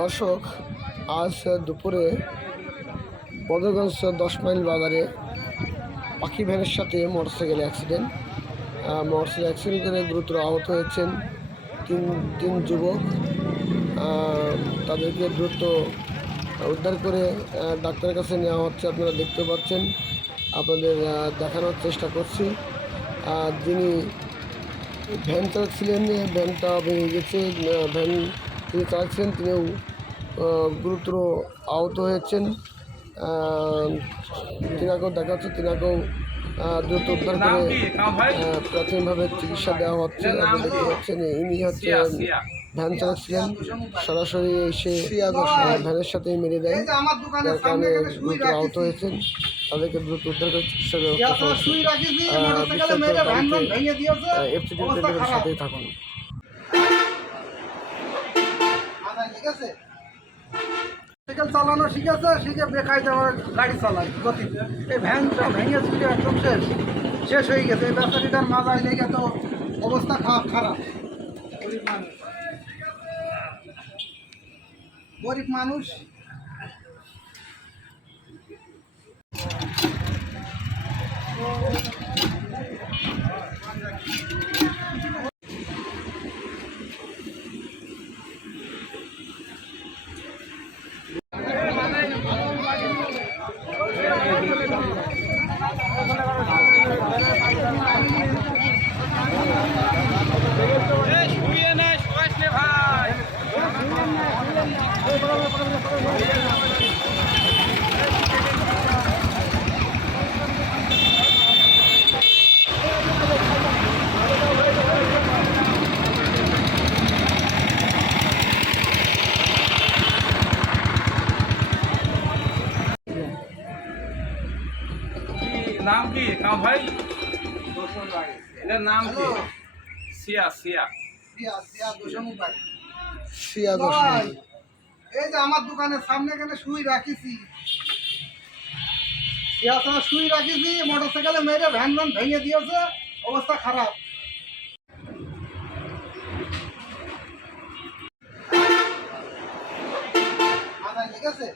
দর্শক, আজ দুপুরে বদরগঞ্জ 10 মাইল বাজারে পাখি ভ্যানের সাথে মোটরসাইকেল অ্যাক্সিডেন্ট। মোটরসাইকেল অ্যাক্সিডেন্ট করে গুরুতর আহত হয়েছেন তিন যুবক। তাদেরকে দ্রুত উদ্ধার করে ডাক্তারের কাছে নেওয়া হচ্ছে। আপনারা দেখতে পাচ্ছেন, আপনাদের দেখানোর চেষ্টা করছি। যিনি ভ্যান চালাচ্ছিলেন, ভ্যানটা ভেঙে গেছে। ভ্যান তিনি চালাচ্ছিলেন, তিনিও গুরুতর আহত হয়েছেন। তিনাকেও দেখা হচ্ছে, তিনাকেও দ্রুত উদ্ধার করে প্রাথমিকভাবে চিকিৎসা দেওয়া হচ্ছে। আপনি দেখতে পাচ্ছেন, ইনি হচ্ছে ভ্যান চালাচ্ছিলেন, সরাসরি এসে ভ্যানের সাথে মেরে দেয়, যার কারণে দ্রুত আহত হয়েছেন। তাদেরকে দ্রুত উদ্ধার করে চিকিৎসা ব্যবস্থা সাথেই থাকুন। সাইকেল চালানো শিখে বেকায়দা গাড়ি চালায় গতিতে। এই ভ্যানটা ভেঙে চুলে একদম শেষ হয়ে গেছে। এই ব্যবসাটিটার মাথায় লেগে তো অবস্থা খারাপ। গরিব মানুষ। নাম কি কাম ভাই? এটার নাম কি? সিয়া এই যে আমার দোকানের সামনে এখানে শুই রাখিছি, মোটরসাইকেলে মেরে ভ্যান ভেঙে দিয়েছে, অবস্থা খারাপ। ঠিক আছে।